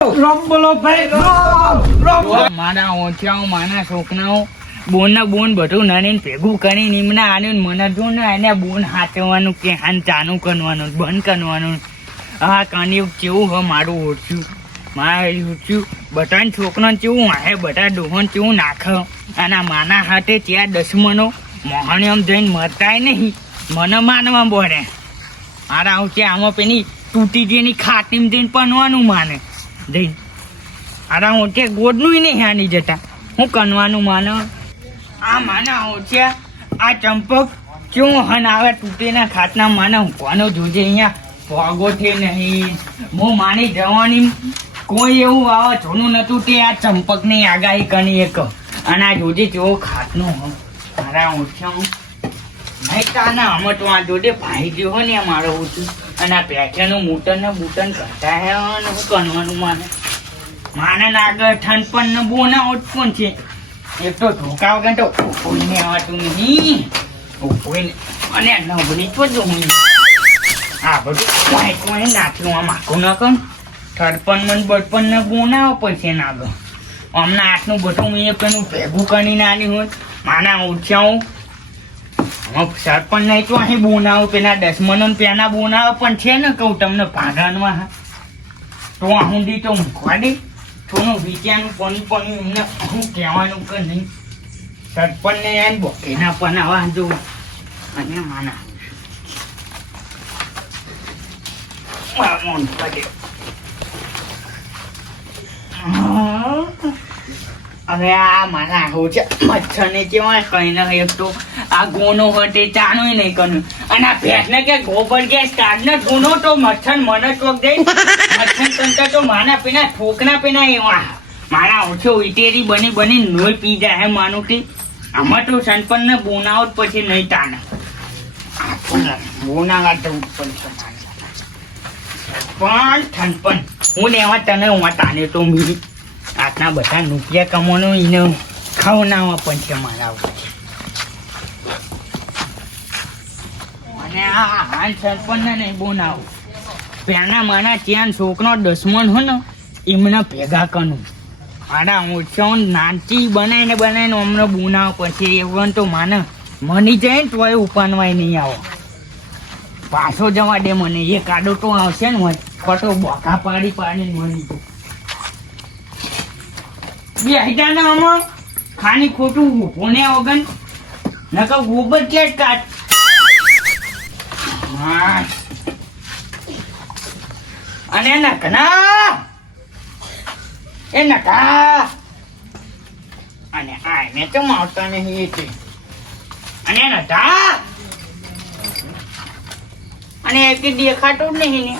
રામ બોલો ભાઈ રામ. મારા ઓછાઓ માના છોકરાઓ બોન ને બોન બધું નાની ભેગું કરી નિમના આને મને જો ને એને બોન હાચવાનું કે હાન ચાનું કરવાનું બંધ કરવાનું. હા કનિયુગ કેવું હ મારું ઓછું મારે ઓછું બધાને છોકરાને કેવું હે બધા ડોહન કેવું નાખે અને માના હાથે ત્યાં દસમનો મોહને આમ જઈને મરતાય નહીં મને માનવા બોરે. મારા ઓછે આમાં પેલી તૂટી જઈને ખાટીમાં જઈને પનવાનું માને જઈને આરા ઓછે ગોડનું નહીં હાની જતા હું કનવાનું માને આ માના ઓછે આ ચંપક ક્યું હન આવે તૂટેના ખાટના માને હું કોનો જોજે અહીંયા ભાગો છે નહીં હું માની જવાની કોઈ એવું વાવા જોનું નતું તે આ ચંપકની આગાહી કરી એક અને આ જોજે જેવો ખાટનો હ મારા ઓછા હું નહીં તાના હમત આ જોજે ભાઈ ગયો હો ને મારો ઓછું અને આ પેઠાનું મૂટન ને બૂટન કરતા હે અને હું કનવાનું માને માને આગળ ઠનપણ ને બોના ઓટપણ છે એક તો ધોકા વગર તો કોઈને આવતું નહીં કોઈને અને નબળી તો જ હું હા બધું કોઈ નાખ્યું આમ આખું ન કર ઠડપણ મને બટપણ ને બોનાવો પડશે ને આગળ હમણાં આટલું બધું મેં પેલું ભેગું કરીને આની હોય માના ઓછાઓ સરપંચ નહીં તો અહીં બોનાવો પેલા દસમનો પેલા બોનાવો પણ છે ને કહું તમને ભાગાનમાં હા તો આહુંડી તો મૂકવા દે થોડું વિચારનું પણ એમને શું કહેવાનું કે નહીં સરપંચને એને બોકેના પણ આવા જો અને માના હવે આ મારા આવું છે મચ્છર ને કેવાય કઈ ના એક તો આ ગોનો હટે ચાનો નહીં કર્યું અને આ ભેંસ ને કે ગોબર ગેસ કાઢ ને ગોનો તો મચ્છર મને ચોક દે મચ્છર તંત્ર તો માના પીના ઠોકના પીના એવા મારા ઓછો ઉટેરી બની બની નોય પી જાય હે માનું કે આમાં તો સંપન્ન ને બોનાવો પછી નહીં તાને બોનાવા તો પણ ઠનપણ હું લેવા તને હું તાને તો મી આટલા બધા રૂપિયા કમાવાનો એને ખાવનાવા પણ છે મારા અને આ હાલ સરપંચ ને નહીં બોનાવું પેલા મારા ત્યાં છોકરો દસમન હોય ને એમને ભેગા કરું મારા ઓછો નાચી બનાવીને અમને બોનાવ પછી એવું તો માને મની જાય ને તોય ઉપાનવાય નહીં આવો પાછો જવા દે મને એ કાડો તો આવશે ને કટો બોકા પાડી પાડીને મની બે હજારના આમાં ખાલી ખોટું પોને વગન નકર ગોબર કે કાટ અને નકના એ નકા અને આ મેં તો માવતા નહીં એટલે અને નકા અને એક દેખાતું જ નહીં ને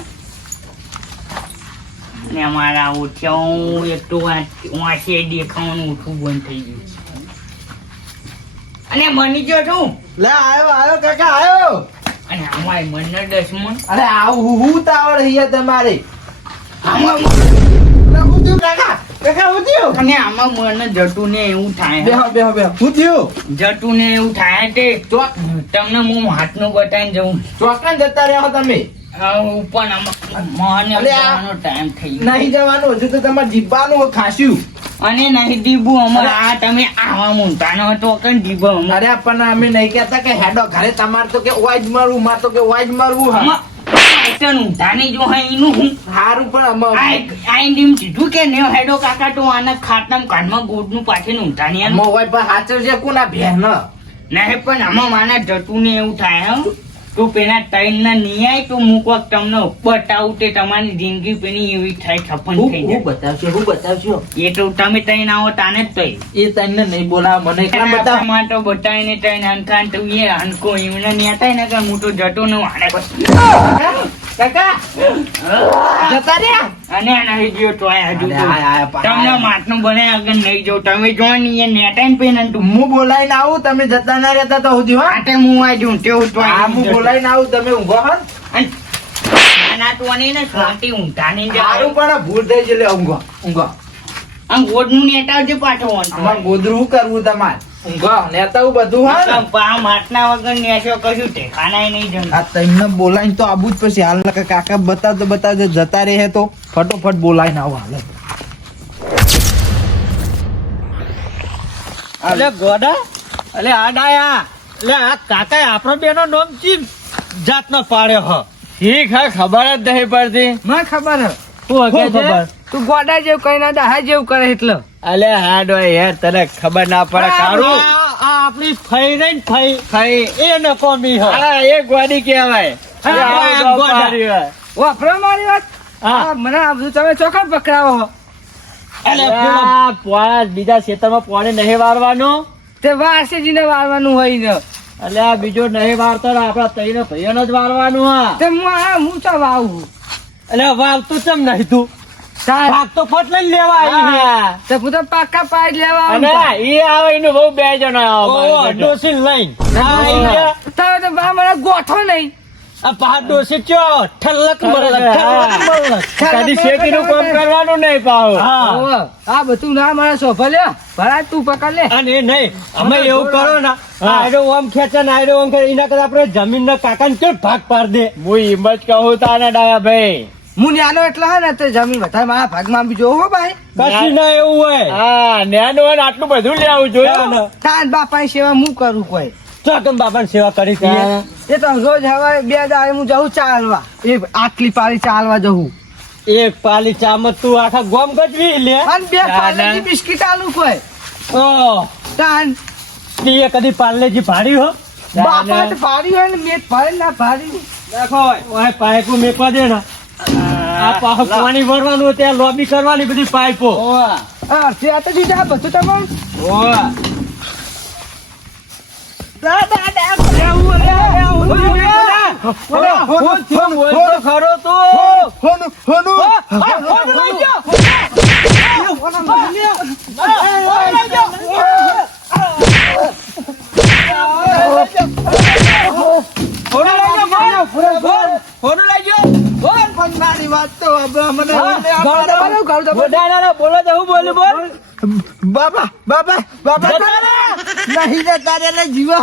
ને અમારા ઓછા એક તો વાંચે દેખાવાનું ઓછું બંધ થઈ ગયું અને મની ગયો છું લે આયો કાકા આયો અને અમારે મને દસમન અરે આવું હું તાવડ અહીંયા તમારે આમાં હું થયું કાકા હું થયું અને આમાં મને જટું ને એવું થાય બેહો હું થયું જટું ને એવું થાય તે તો તમને હું હાથનું બતાવીને જવું ચોકન જતા રહ્યા તમે પણ મને ટાઈમ થઈ ગયો નહીં જવાનું હજુ તો તમારે જીવવાનું ખાસ્યું અને નહીં દીબુ અમારે આ તમે આવા મૂંઢાનો હતો કે દીબો અરે પણ અમે નહીં કહેતા કે હેડો ઘરે તમારે તો કે વાજ મારવું માર તો કે વાજ મારવું હા ઊંધાની જો હા એનું હું સારું પણ આઈ ડીમ કીધું કે ને હેડો કાકા તો આના ખાટના કાનમાં ગોડનું પાછળ ઊંધાની મોવાઈ પર હાચર છે કોના ભેન નહીં પણ આમાં માના જતું ને એવું થાય હે તું પેલા ટ્રેન ના નિયાય તો મૂકવા તમને બતાવું તે તમારી જિંદગી પેલી એવી થાય છપન થઈ જાય હું બતાવશો એ તો તમે ટ્રેન આવો તાને જ તો એ તને નહીં બોલાવ મને કેમ બતાવ માં તો બતાવીને ટ્રેન અનખાન તો એ અનકો એમને ન્યાતા ને કે હું તો જતો ન વાડે કાકા જતા રહ્યા અને નહીં ગયો તો હજુ તમને માટનું બને આગળ નહીં જો તમે જો ને એ નેટાઈને પેન તું હું બોલાઈને આવું તમે જતા ના રહેતા તો સુધી આટે હું આ જોઉં તેવું તો હું બોલાઈને આવું તમે ઊંઘો હો ના તો ને શાંતિ ઊંઘાની સારું પણ ભૂલ થઈ છે ઊંઘો આમ ગોડનું નેટાવજે પાછો ગોદરું કરવું તમારે ઊંઘો નેતા હું બધું હા ને? પા માટના વગર નેશો કશું ઠેકાણાય નહીં જણ. આ તમને બોલાઈને તો આબુ જ પછી હાલ કે કાકા બતાવતો જતા રહે તો ફટોફટ બોલાઈને આવો હાલ અલે ગોડા અલે આ ડાયા અલે આ કાકાએ આપણો બેનો નામ ચીમ જાતનો પાડ્યો હ ઠીક હે ખબર જ નહીં પડતી મને ખબર હે શું હકે ખબર તું ગોડા જેવું કઈ ના દાહા જેવું કરે એટલે અલે હા ડોય યાર તને ખબર ના પડે કારું આ આપણી ફઈ નહીં ફઈ એ ન કોમી હ હા એ ગોડી કહેવાય વાપરો મારી વાત હા મને આ બધું તમે ચોખા પકડાવો અલે પોણા બીજા ખેતરમાં પોણે નહીં વારવાનું તે વારસીજીને વારવાનું હોય ને અલે આ બીજો નહીં વારતો ને આપડા તઈને ભાઈઓને જ વારવાનું હા તે હું તો વાવું અલે વાવતું ચમ નહીં તું તાર ભાગ તો ફટ લઈને લેવા આવી તે હું તો પાકા પાડ લેવા અને આવું ઈ આવે એનું બહુ બે જણા આવે ડોસી લઈને તારે તો બા મને ગોઠો નહીં આ પહાડ ડોસી ચો ઠલક મરલક કદી શેતીનું કામ કરવાનું નહીં પાવ ઓવે, આ બધું ના મને સોફા લે ભરા તું પકડ લે અને એ નહીં અમે એવું કરો ને આયડો ઓમ ખેંચે ને આયડો ઓમ ખેંચે એના કરતા આપણે જમીન ના કાકા ને કેમ ભાગ પાડ દે હું એમ જ કહું તાને ડાયા ભાઈ હું ન્યાનો એટલે હે ને તે જમીન વધારે મારા ભાગમાં બી જોવો ભાઈ કશું ના એવું હોય હા નેનો હોય ને આટલું બધું લેવું જોયું ને તાન બાપાની સેવા હું કરું કોઈ ચોકમ બાપાની સેવા કરી હતી એ તો રોજ હવે 2 દાડે હું જઉં ચાલવા એ આટલી પાળી ચાલવા જવું એક પાલી ચામચ તું આખા ગોમ ગજવી લે અને 2 પાર્લેજી બિસ્કિટ આલુ કોઈ ઓ તાન તી કદી પાર્લેજી ભાડી હો બાપા તો ભારી હોય ને મેં ભારે ના ભારી દેખો ઓય પાઇપો મેકવા દે ને આ પાછું પાણી ભરવાનું ત્યાં લોબી કરવાની બધી પાઇપો હા તે આ તો દીધા બધું તમે બાબા બાબા બાબા નહીં જતા રે જીવા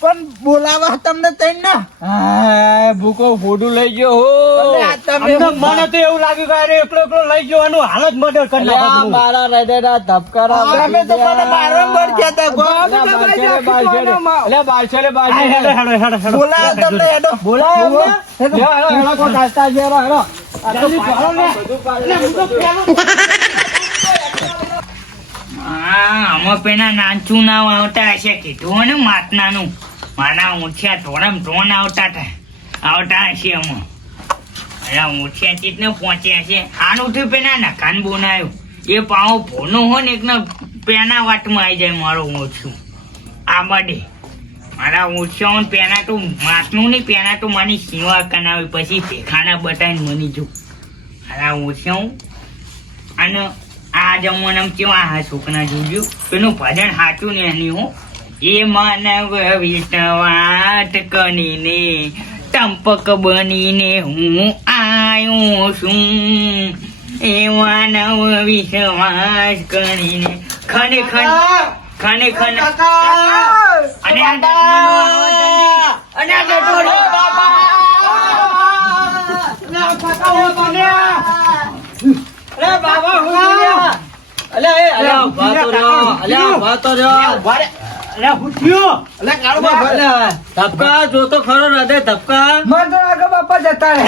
પણ બોલાવા તમને તઈ ના ભૂકો ફોટું લઈ ગયો હો મને તો એવું લાગ્યું કે અરે એકલો એકલો લઈ જવાનું હાલત મર્ડર કરી નાખો મારા હૃદયના ધબકારા અમે તો મને બારંવાર કહેતા બોલાવો તમને હેડો બોલાવો આમાં પેલા નાચું ના આવતા હશે કીધું ને માટનાનું માના ઊંચિયા ધોરમ ધોન આવતા હશે આમાં ઊંચિયા ચીજ પહોંચ્યા છે આનું થયું પેલા નખાન બોનાયું એ પાવો ભોનો હોય ને એકને પેના વાટમાં આવી જાય મારો ઓછું આ બડે મારા ઓછા પેના તો માટનું નહીં પેના તો મારી સીવા કનાવી પછી ભેખાના બટાઈને મની જુ મારા ઓછા અને આ જમવાનું કેવા હા છોકરા જોજો પેલું ભજન સાચું ને એની હું એ માનવ વિશ્વાસ કરીને ટંપક બનીને હું આયો છું એ માનવ વિશ્વાસ કરીને ખને ખન અને આ ડટોનો ધબકા જોતો ખરો હૃદય ધબકા મને તો આગળ બાપા જતા રહે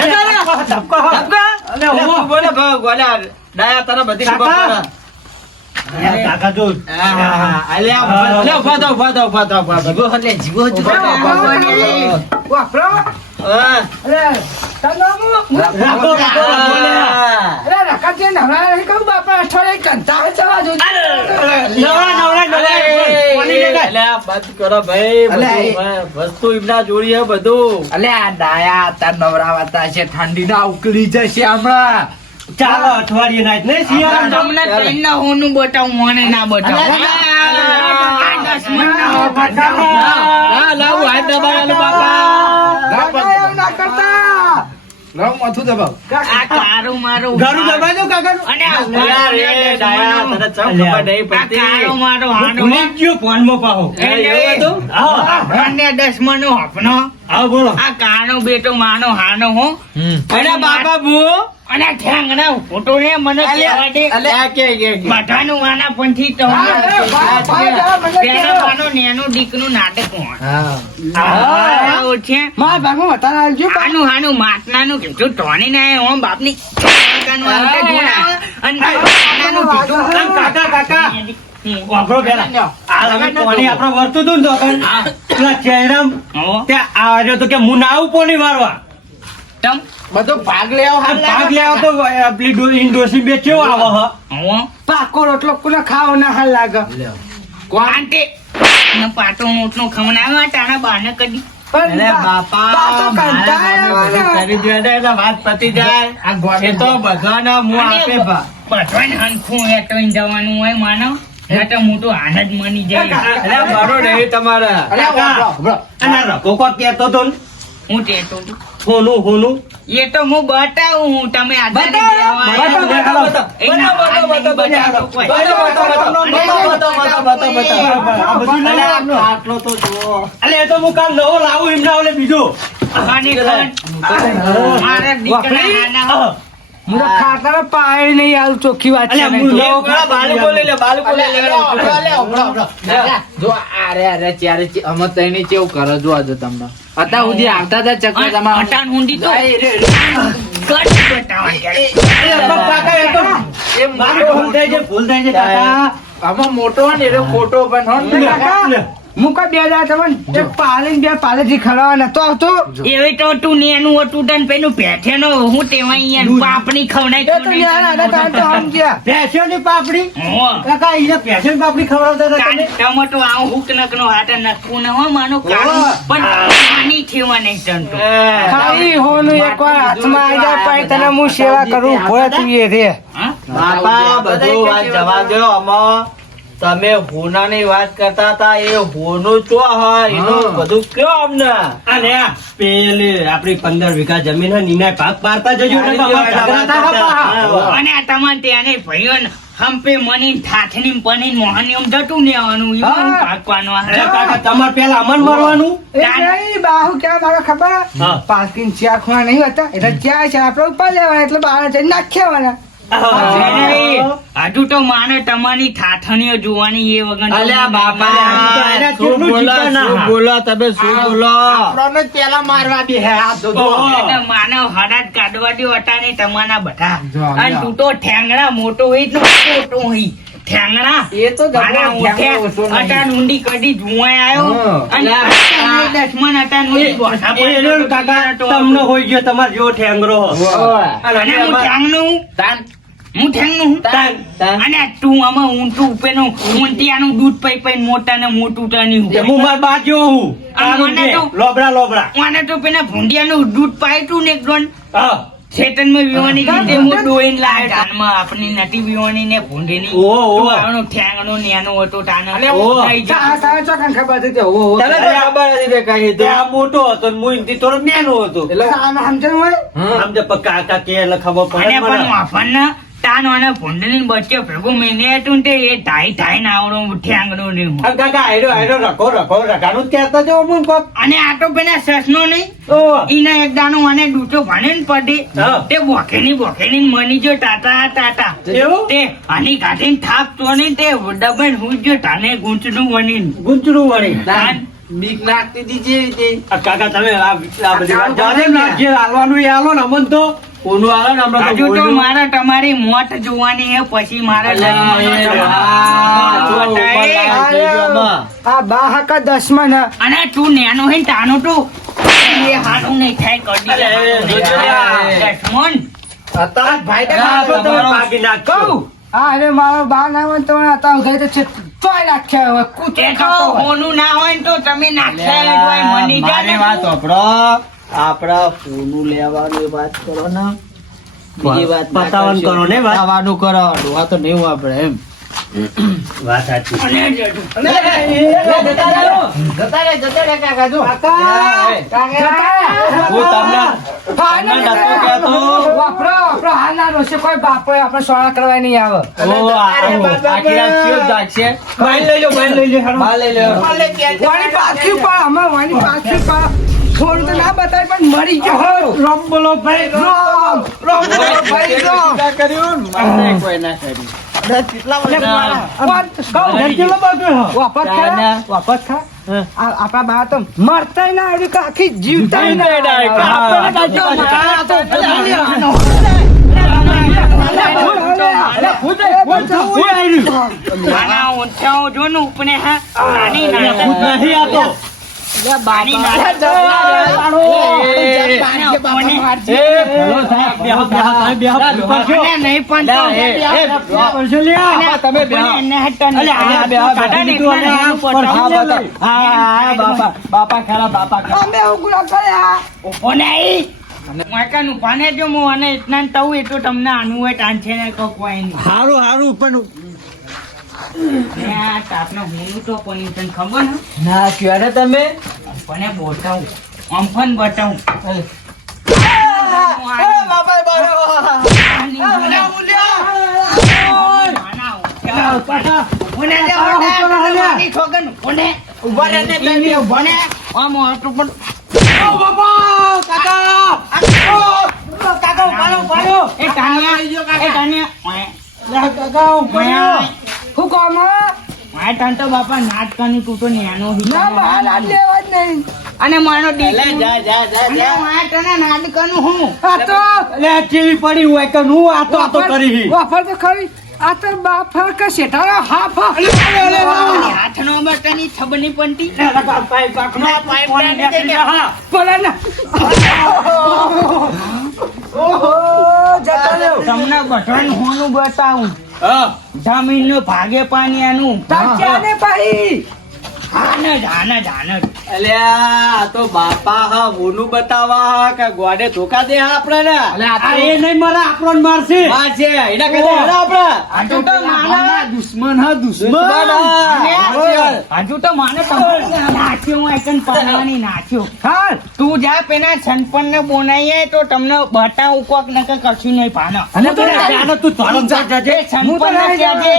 ડાયા તારા બધી ખબર પડે કાકા જો વસ્તુ એમના જોડી હે બધું અલ્યા ડાયા તાર નવરાવાતા છે ઠંડી ના ઉકળી જશે હમણાં ચાલો અઠવાડિયે નાઈટ નહીં શિયાળા તમને ટ્રેનના હોનું બતાવું મને ના બતાવું લાવું હાથ દબાવેલું બાપા ના કરતા લાવ માથું દબાવ. આ કારો મારો ઘરું દબાઈ દો કાકાનું. અને આ અલ્યા રે ડાયા, તને ચમ ખબર નહીં આ પડતી. કારો મારો હાનો ભૂલી જ ગયો ફોનમાં પાહો. એટલે એવું હતું? હા. અને દસમાનો હપનો હા બોલો. આ કાનો બેટો માનો હાનો હો અરે બાપા બુ અને ઠેંગણા ફોટો ને મને કહેવા દે બધાનું આના પંથી તો પેલા માનો નેનો દીકનું નાટક હોય છે આનું હાનું માટલાનું કીધું ટોની ને ઓમ બાપની કાકાનું આવતે જોડાવે અને નાનું કીધું કાકા વાપરો પેલા આ તમે કોની આપણો વર્તું હતું ને તો કણ પેલા ચહેરામ હો ત્યાં આવ્યો તો કે હું ના આવું પોની વારવા તમ બધો ભાગ લેવો હાલ ભાગ લેવા તો પેલી ઇન્ડોસી બે કેવો આવે હ હો પાકો રોટલો કોને ખાવો ના હાલ લાગે આંટે ને પાટો મોટનો ખમણાવા ટાણા બાને કદી પણ અરે બાપા બાપા કંટાળ્યા મારે મને. કરી દે ને એટલે વાત પતી જાય આ ગોળ એ તો બધાના મું આપે ભા બધાને હંફું હેઠોઈને જવાનું હોય માનવ હેઠો મોટું હાન જ મની જાય અરે મારો નહીં તમારે અરે વાપરો, વાપરો. અને રકો કો કેતો તો ને હું ટેટો છું. હોનું એ તો હું બતાવું હું તમે આધારે આટલો તો જુઓ અલે એ તો હું કાલ નવો લાવું એમના ઓલે બીજો મારા દીકરા હાના હું તો ખાતા પાણી નહીં આવું ચોખ્ખી વાત છે અલ્યા નહીં હું તો. નવો બાલુ બોલે લે બાલુ બોલે લે જો અરે ત્યારે અમે તઈને કેવું કરો જો આજે તમને અત્યાર સુધી આવતા હતા ચક્કર તમારા અટાણ હુંડી તો કટ બતાવા કાકા એ તો એ મારો ભૂલ થાય છે કાકા આમાં મોટો હોય ને એટલે ખોટો પણ હો ને કાકા. હું કઈ બે દાડા તમને એક પાલીને બે પાલેથી ખરવા નતો આવતો એવી તો તું નેનું હતું તને પેલું પેઠેનો હું તેવા અહીંયા પાપડી એ તો યાર આના તાર તો સમજ્યા ભેંસોની પાપડી ખવડાઈ કાકા એને ભેંસોની પાપડી ખવડાવતા હતા તમે ટમેટો આ હુક નકનો હાથે નખવું ન હોય માનો કાળું પણ પાણી થેવા નહીં તનતો ખાલી હોનું એકવાર હાથમાં આવી જાય પછી તને હું સેવા કરું ભોળા તું એ રે હા બાપા બધું વાત જવા દો આમાં તમે હોનાની વાત કરતા હતા એ હોનું ચો હા એનું બધું કયો અમને અને પેલી આપણી 15 વીઘા જમીન હોય નીના ભાગ પાડતા જજો ને બાપા ઝઘડા થાય પાછા. અને આ તમારે તેને ભાઈઓ ને હંપે મની ઠાઠની પની મોહની આમ જતું ને આવવાનું ઈવન પાકવાનું અરે કાકા તમારે પેલા અમન મરવાનું એ નહીં, બાહુ કેવા મારે ખબર હા. પાર્કિંગ ચા ખોણા નહીં હતા એટલે ચા છે આપણે ઉપર લેવાના એટલે બહાર જઈને નાખ્યાવાના હજુ તો માને તમારી ઠાઠણીઓ જોવાની એ વગર અલ્યા બાપા શું બોલો શું બોલો તમે શું બોલો આપણને જ પેલા મારવા દે હે આ તો જો. એટલે માનવ હડાત કાઢવા દો અટાને તમારા બધા જો, અને તું તો ઠેંગણા મોટો હોય તો મોટો હોય ઠેંગણા એ તો જબરો મારા ઠેંગણો ઓછો ઉઠે નહીં. અટાન ઊંડી કદી જુવાય આવ્યો હા. અને અટાન દસમન અટાન ઊંડી બોસા એનો કાકા તમને હોય ગયો તમારે જેવો ઠેંગરો ઓય. અને હું ઠેંગનું તાન હું ઠેંગનું તાન અને તું આમાં ઊંટું ઉપેનું ઊંટિયાનું દૂધ પઈ પઈ મોટા ને મોટું ટની હું માર બા જેવો હું તારું મને કે તો- લોબડા મને તો પેલા ભૂંડિયાનું દૂધ પાયતું ને એક ડોન હા છેતનમાં વિવાની રીતે હું ડોઈને લાવ્યો ટાનમાં આપણી નટી વિવાની ને ભૂંડીની ઓહો. તું આવનો ઠેંગણો નેનો હતો ટાનો ઓહો. થઈ ગયો. આ તારે ચોકન ખબર હતી કે હો હો. તને તો ખબર હતી તે કઈ તે આ મોટો હતો ને હું એનથી થોડો નાનો હતો એટલે આને સમજણ હોય આમ જે કાકા કે એટલે ખબર અને પડે પણ મને. આપણને ટાનો અને ભૂંડીની વચ્ચે ભેગું મહિને હતું ને તે એ ઢાઈ આવડો ઠેંગણો ને હું. આ કાકા આયરો રકાનું જ કહેતા છો અમુક કોક. અને આ તો પેલા સસનો નહીં ઓહો. ઈને એક દાણો અને ડૂચો ભણે ને પડી હા. તે બોખેની મની જો ટાટા એવું? તે આની કાઢીને થાપ તો ને તે ડબલ હું જો ટાને ગૂંચનું વની ગુંચરું વળી. તાન બીક નાખતી હતી જે રીતે. આ કાકા તમે આ બધી વાત જવા દે ને. જે હાલવાનું એ હાલો ને અમન તો કોનું હાલે ને હમણાં તો હજુ તો બોલ્યું. મારે તમારી મોત જોવાની હે પછી મારે અલ્યા, આ બા હકા 10 માં અને તું નેનો હે ને તાનો તો એ હારું નહીં થાય કરી અલ્યા, એ જોજો લ્યા. દસમન અત્યારે ભાઈ ને આ તો તમે મારવાનો. ભાગી નાખશો. કહું આ અરે મારો બા ના હોય તો હતા ઘરે તો છે તોય નાખ્યા હવે કૂચ તે તો ખાતો હોય. હોનું ના હોય ને તો તમે નાખ્યા જ હોય મની મારી વાત જાય સાંભળો. આપડા ફોનું લેવાનું એ વાત કરો ને બીજી વાત ના પતાવન કરશો. કરો ને વાત. પતાવવાનું કરો ડોહા તો નહીં વાપરે એમ વાત સાચી. અને જજો. જતા રે કાકા જો હું તમને નતું કહેતો. વાપરો હાલના રોશે કોઈ બાપો આપણે સોળા કરવા નહીં આવે ઓ, આખી રાત ચિયો જાગશે? બાઈ લઈ લો બાર લઈ લો. વાની પાછી પા અમે વાની પાછી પા થોડું તો ના બતાય પણ મરી ગયો રમ બોલો ભાઈ રમ બોલો ભાઈ રમ કોઈ ના કર્યું. વાપસ ખા આપણા બા તો મરતાય ના આવ્યું કે આખી જીવતાય ના આના ઊંચાઓ જો ને ઉપને હા નાની નાની બાની નહીં બાપા ખરા અમે ઉગડા કર્યા મકાન ઉભાને જો હું અને ઇતના તવું એટલું તમને આનું હોય ટાંચે ને કોઈ નહીં હારું પણ ને આ તાપનો હું તો પણ તને ખબર ને ના ક્યારે તમે મને બોટાવું અમ્ફન બતાવું હું કોમ બાપા નાટકાની તું તો નેનો ના બહાર આ લેવા જ નહીં અને મારો દીકરો જા નાટકાનું હું આ તો કેવી પડી હોય કે હું આતો કરી વાફર તો ખરી આ તો બાફર કે શેઠાનો હાફ હાથનો બટની ખબર નહીં પડતી બોલા ના ઓહો જતા રહ્યો તમને બટન હોનું બતાવું હા જમીન નું ભાગે પાણી આનું તાક્યાને પાહી આનજ અલ્યા આ તો બાપા હા હોનું બતાવા હા કે ગોડે ધોકા દે હા આપણે ને એ નહીં મારા આપણો મારશે મારશે એના કરતા હેડા આપણે આ તો માના દુશ્મન હા દુશ્મન હજુ તો માને નાખ્યો હું એકન પાડવાની નાખ્યો હા તું જા પેલા છનપણ ને બોનાઈએ તો તમને બતાવું કોક નકર કશું નહીં પાનો અને તો તું ધોરણ જા જે છનપણ ને કહેજે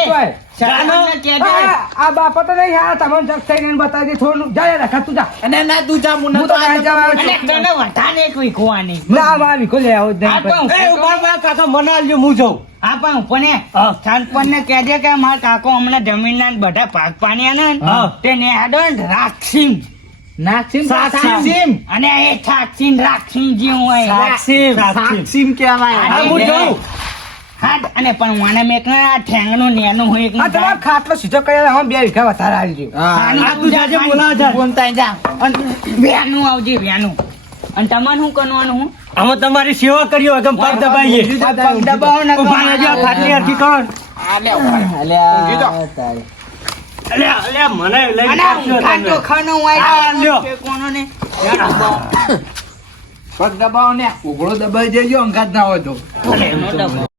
છનપણ ને કહેજે આ બાપા તો નહીં યાર તમને જગ થઈને બતાવી દે થોડું જાય રખા તું જા અને ના તું જા મુન્ના હું તો નહીં જવા અને તને વધારે એક વીખવાની ના મારી કો લે આવો આ તો એ ઉભા કાકા મને આલજો હું જાઉં હા પણ પણ છનપણ ને કહેજે કે મારા કાકો હમણાં જમીન ના બધા ભાગ પાણી ને હા. તેને હેડન રાખીમ નાખીમ સાક્ષીમ. અને એ સાક્ષીમ રાખીમ જે હોય સાક્ષીમ કહેવાય હા, હું જાઉં હા અને પણ મને મેં કહ્યું આ ઠેંગનું નેનું હોય એક આ તમારો ખાટલો સીધો કર્યો હવે 2 વીઘા વધારે આવી ગયો આ તું જાજે બોલાવ જા વેનું આવજે વેનું અને તમારે શું કરવાનું હું અમે તમારી સેવા કર્યો એકદમ પગ દબાઈએ પગ દબાવો ને ઉભા રહેજો આ ખાટલી અરજી કરો અલ્યા મને લઈ અને ઊંઘા ચોખાનો હોય હા, લ્યો. કોનો ને પગ દબાવો ને ઉઘડો દબાઈ જજો અંગાત ના હોય તો એનો દબાવો.